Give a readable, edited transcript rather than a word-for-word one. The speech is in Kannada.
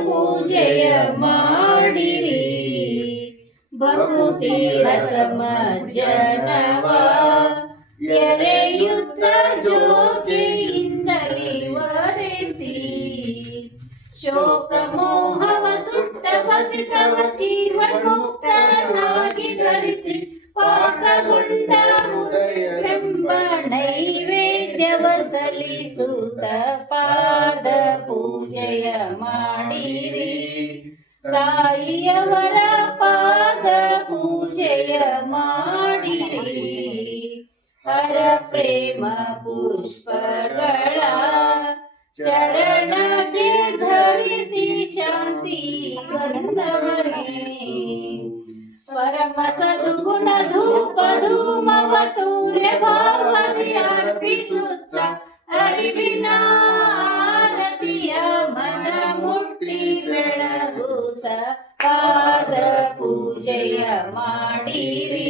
ಪೂಜೆಯ ಮಾಡಿರಿ ಭಕ್ತಿ ರಸಮಜ್ಜನವ ಎರೆಯುತ್ತ ಜ್ಯೋತಿಯಿಂದಲೇ ವರೆಸಿ ಶೋಕ ಮೋಹವ ಸುಟ್ಟ ಬಸಿತವ ಜೀವನ್ಮುಕ್ತನಾಗಿ ಧರಿಸಿ ಪಾಕಗೊಂಡ ಉದಯವೆಂಬ ನೈವೇದ್ಯವ ಸಲ್ಲಿಸುತ್ತ ಪಾದ ಪೂಜೆಯ ಮಾಡಿರಿ ತಾಯಿಯವರ ಪಾದ ಪೂಜೆಯ ಮಾಡಿರಿ ಹರ ಪ್ರೇಮ ಪುಷ್ಪಗಳ ಚರಣಕ್ಕೆ ಧರಿಸಿ ಶಾಂತಿ ಗಂಧವನೇ ಪರಮ ಸದ್ಗುಣ ಧೂಪ ಧೂಮವ ತೂರ್ಯ ಭಾವದಿ ಅರ್ಪಿಸುತ್ತ ಅರಿವಿನ ಆರತಿಯ ಮನ ಮುಟ್ಟಿ ಬೆಳಗುತ್ತ ಪಾದ ಪೂಜೆಯ ಮಾಡಿರಿ